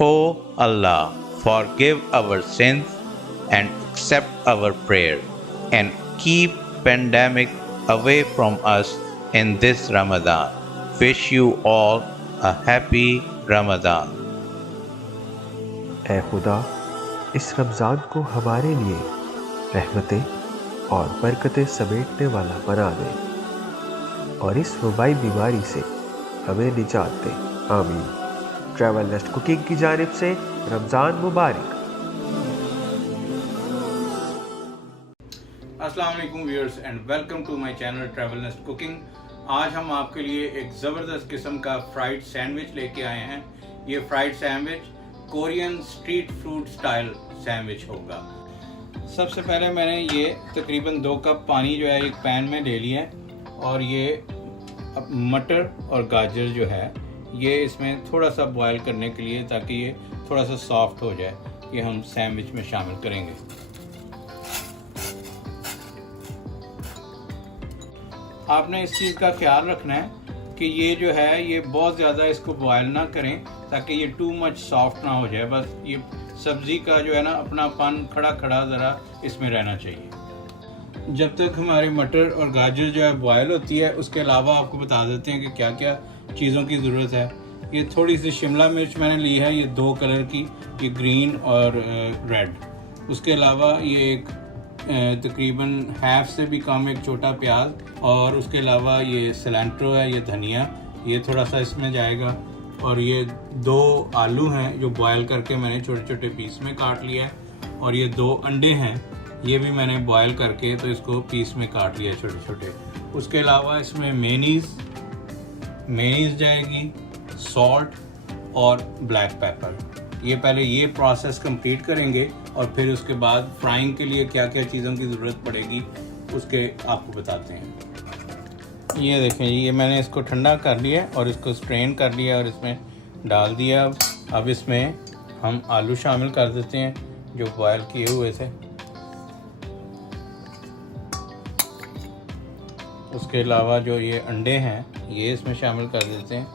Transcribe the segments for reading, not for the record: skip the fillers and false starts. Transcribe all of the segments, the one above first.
O Allah, forgive our sins and accept our prayer and keep pandemic away from us in this Ramadan. Wish you all a happy Ramadan. ऐ खुदा, इस रमज़ान को हमारे लिए रहमतें और बरकतें समेटने वाला बना दे और इस वबाई बीमारी से हमें निजात दे, आमीन। ट्रैवल नेस्ट कुकिंग की जानिब से रमज़ान मुबारक। अस्सलाम वालेकुम viewers and welcome to my channel travel nest cooking. आज हम आपके लिए एक ज़बरदस्त किस्म का फ्राइड सैंडविच लेके आए हैं। ये fried sandwich Korean street food style sandwich होगा। सबसे पहले मैंने ये तकरीबन 2 कप पानी जो है एक पैन में ले लिया है और ये मटर और गाजर जो है ये इसमें थोड़ा सा बॉयल करने के लिए, ताकि ये थोड़ा सा सॉफ्ट हो जाए, ये हम सैंडविच में शामिल करेंगे। आपने इस चीज़ का ख्याल रखना है कि ये जो है ये बहुत ज़्यादा इसको बॉयल ना करें ताकि ये टू मच सॉफ्ट ना हो जाए। बस ये सब्ज़ी का जो है ना अपनापन खड़ा खड़ा ज़रा इसमें रहना चाहिए। जब तक हमारे मटर और गाजर जो है बॉयल होती है, उसके अलावा आपको बता देते हैं कि क्या क्या चीज़ों की ज़रूरत है। ये थोड़ी सी शिमला मिर्च मैंने ली है, ये 2 कलर की, ये ग्रीन और रेड। उसके अलावा ये एक तकरीबन हाफ से भी कम एक छोटा प्याज, और उसके अलावा ये सिलेंट्रो है, ये धनिया, ये थोड़ा सा इसमें जाएगा। और ये 2 आलू हैं जो बॉयल करके मैंने छोटे छोटे पीस में काट लिया है। और ये 2 अंडे हैं, ये भी मैंने बॉयल करके तो इसको पीस में काट लिया छोटे छोटे। उसके अलावा इसमें मेनीज़ जाएगी, सॉल्ट और ब्लैक पेपर। ये पहले ये प्रोसेस कंप्लीट करेंगे और फिर उसके बाद फ्राइंग के लिए क्या क्या चीज़ों की ज़रूरत पड़ेगी उसके आपको बताते हैं। ये देखें जी, ये मैंने इसको ठंडा कर लिया और इसको स्ट्रेन कर लिया और इसमें डाल दिया। अब इसमें हम आलू शामिल कर देते हैं जो बॉयल किए हुए थे। उसके अलावा जो ये अंडे हैं ये इसमें शामिल कर देते हैं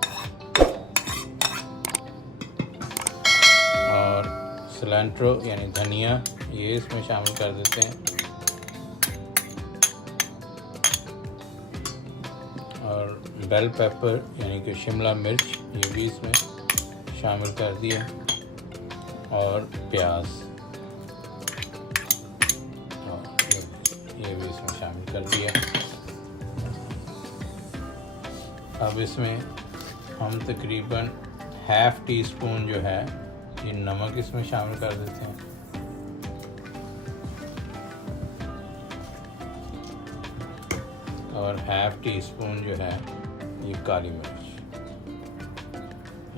और सिलेंट्रो यानी धनिया ये इसमें शामिल कर देते हैं और बेल पेपर यानी कि शिमला मिर्च ये भी इसमें शामिल कर दिया और प्याज और ये भी इसमें शामिल कर दिया। अब इसमें हम तकरीबन हाफ टी स्पून जो है ये नमक इसमें शामिल कर देते हैं और हाफ टी स्पून जो है ये काली मिर्च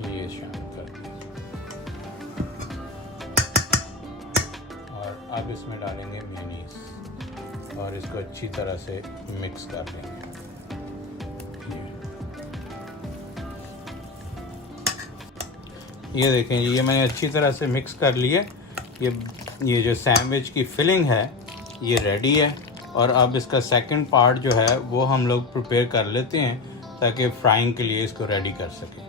ये शामिल कर दिया। और अब इसमें डालेंगे मेयोनीज और इसको अच्छी तरह से मिक्स कर देंगे। ये देखें, ये मैंने अच्छी तरह से मिक्स कर लिया। ये जो सैंडविच की फिलिंग है ये रेडी है। और अब इसका सेकंड पार्ट जो है वो हम लोग प्रिपेयर कर लेते हैं ताकि फ्राइंग के लिए इसको रेडी कर सकें।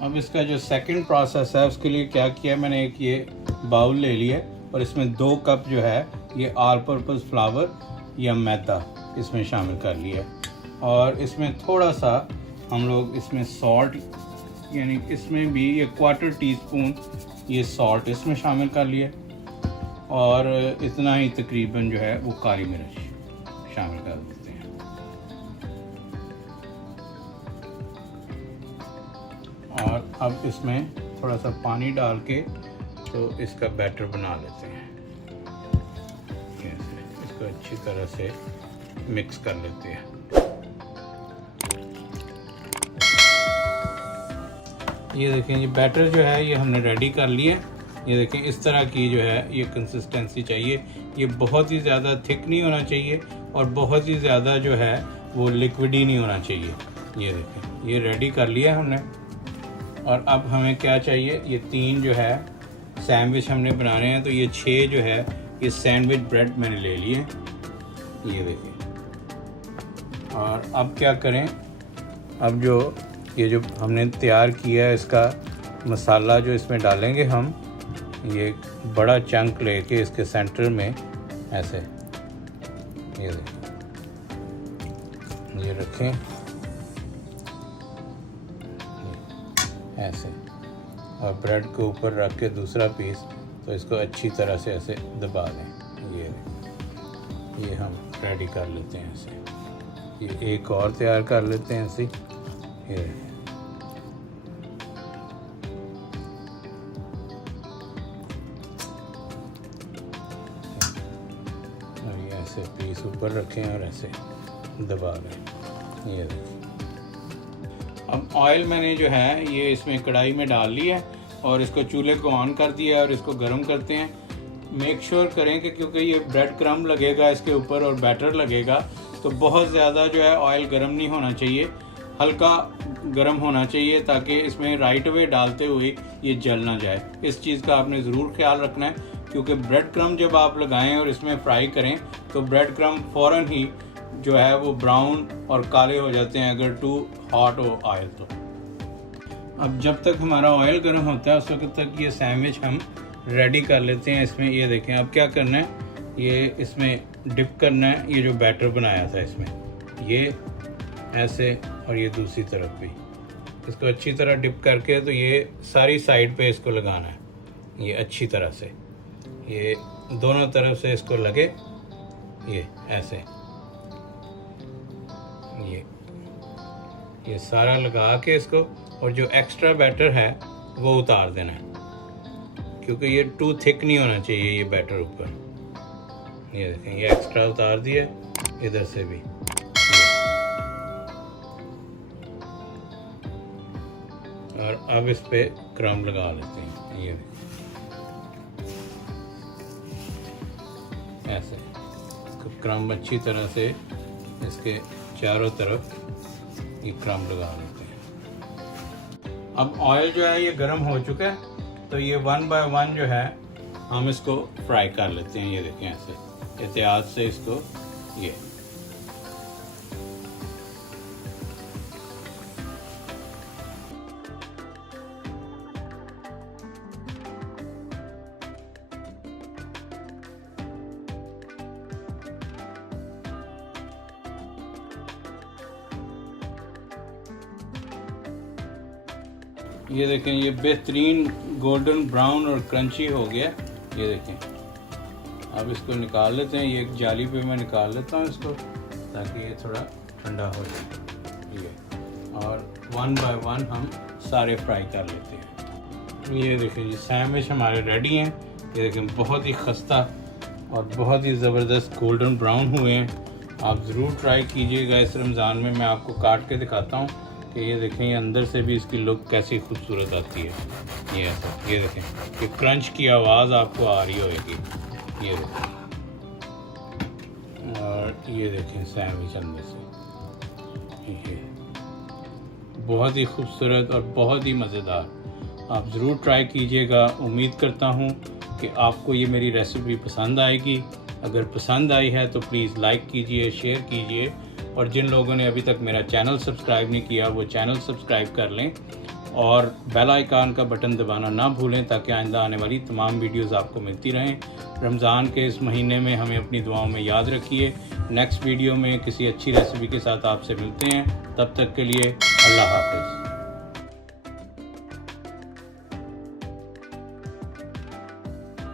अब इसका जो सेकंड प्रोसेस है उसके लिए क्या किया, मैंने एक ये बाउल ले लिया और इसमें 2 कप जो है ये ऑल पर्पस फ्लावर या मैदा इसमें शामिल कर लिया और इसमें थोड़ा सा हम लोग इसमें सॉल्ट यानी इसमें भी ये 1/4 टीस्पून ये सॉल्ट इसमें शामिल कर लिया और इतना ही तकरीबन जो है वो काली मिर्च शामिल कर देते हैं। और अब इसमें थोड़ा सा पानी डाल के तो इसका बैटर बना लेते हैं। इसको अच्छी तरह से मिक्स कर लेते हैं। ये देखें, ये बैटर जो है ये हमने रेडी कर लिया। ये देखें, इस तरह की जो है ये कंसिस्टेंसी चाहिए। ये बहुत ही ज़्यादा थिक नहीं होना चाहिए और बहुत ही ज़्यादा जो है वो लिक्विडी नहीं होना चाहिए। ये देखें, ये रेडी कर लिया हमने। और अब हमें क्या चाहिए, ये 3 जो है सैंडविच हमने बनाने हैं, तो ये 6 जो है ये सैंडविच ब्रेड मैंने ले लिए। ये देखिए, और अब क्या करें, अब जो ये जो हमने तैयार किया है इसका मसाला जो इसमें डालेंगे हम, ये बड़ा चंक लेके इसके सेंटर में ऐसे ये रखें, ऐसे, और ब्रेड के ऊपर रख के दूसरा पीस, तो इसको अच्छी तरह से ऐसे दबा दें। ये हम रेडी कर लेते हैं ऐसे। ये एक और तैयार कर लेते हैं ऐसे। ये ऐसे पीस ऊपर रखें और ऐसे दबा दें। ये अब ऑयल मैंने जो है ये इसमें कढ़ाई में डाल लिया है और इसको चूल्हे को ऑन कर दिया है और इसको गर्म करते हैं। मेक श्योर करें कि क्योंकि ये ब्रेड क्रम्ब लगेगा इसके ऊपर और बैटर लगेगा, तो बहुत ज़्यादा जो है ऑयल गर्म नहीं होना चाहिए, हल्का गर्म होना चाहिए ताकि इसमें राइट वे डालते हुए ये जल ना जाए। इस चीज़ का आपने ज़रूर ख्याल रखना है, क्योंकि ब्रेड क्रम्ब जब आप लगाएं और इसमें फ्राई करें तो ब्रेड क्रम्ब फ़ौरन ही जो है वो ब्राउन और काले हो जाते हैं अगर टू हॉट हो ऑयल तो। अब जब तक हमारा ऑयल गर्म होता है उस वक्त तक ये सैंडविच हम रेडी कर लेते हैं। इसमें ये देखें, अब क्या करना है, ये इसमें डिप करना है, ये जो बैटर बनाया था इसमें, ये ऐसे, और ये दूसरी तरफ भी इसको अच्छी तरह डिप करके, तो ये सारी साइड पे इसको लगाना है, ये अच्छी तरह से, ये दोनों तरफ से इसको लगे, ये ऐसे, ये सारा लगा के इसको, और जो एक्स्ट्रा बैटर है वो उतार देना है, क्योंकि ये टू थिक नहीं होना चाहिए ये बैटर ऊपर। ये देखें, ये एक्स्ट्रा उतार दिया इधर से भी। और अब इस पे क्रम्ब लगा लेते हैं, ये ऐसे क्रम्ब अच्छी तरह से इसके चारों तरफ ये क्रम्ब लगा लेते हैं। अब ऑयल जो है ये गर्म हो चुका है, तो ये 1 बाय 1 जो है हम इसको फ्राई कर लेते हैं। ये देखें, ऐसे एहतियात से इसको ये देखें, ये बेहतरीन गोल्डन ब्राउन और क्रंची हो गया। ये देखें, अब इसको निकाल लेते हैं, ये एक जाली पे मैं निकाल लेता हूँ इसको, ताकि ये थोड़ा ठंडा हो जाए। ये और 1 बाय 1 हम सारे फ्राई कर लेते हैं। ये देखें, ये सैंडविच हमारे रेडी हैं। ये देखें, बहुत ही खस्ता और बहुत ही ज़बरदस्त गोल्डन ब्राउन हुए हैं। आप ज़रूर ट्राई कीजिएगा इस रमज़ान में। मैं आपको काट के दिखाता हूँ कि ये देखें, ये अंदर से भी इसकी लुक कैसी खूबसूरत आती है। ये ऐसा, ये देखें, ये क्रंच की आवाज़ आपको आ रही होगी। ये देखें, और ये देखें सैंडविच अंदर से, ये बहुत ही खूबसूरत और बहुत ही मज़ेदार। आप ज़रूर ट्राई कीजिएगा। उम्मीद करता हूँ कि आपको ये मेरी रेसिपी पसंद आएगी। अगर पसंद आई है तो प्लीज़ लाइक कीजिए, शेयर कीजिए, और जिन लोगों ने अभी तक मेरा चैनल सब्सक्राइब नहीं किया वो चैनल सब्सक्राइब कर लें, और बेल आइकन का बटन दबाना ना भूलें, ताकि आइंदा आने वाली तमाम वीडियोस आपको मिलती रहें। रमज़ान के इस महीने में हमें अपनी दुआओं में याद रखिए। नेक्स्ट वीडियो में किसी अच्छी रेसिपी के साथ आपसे मिलते हैं। तब तक के लिए अल्लाह हाफ़िज़।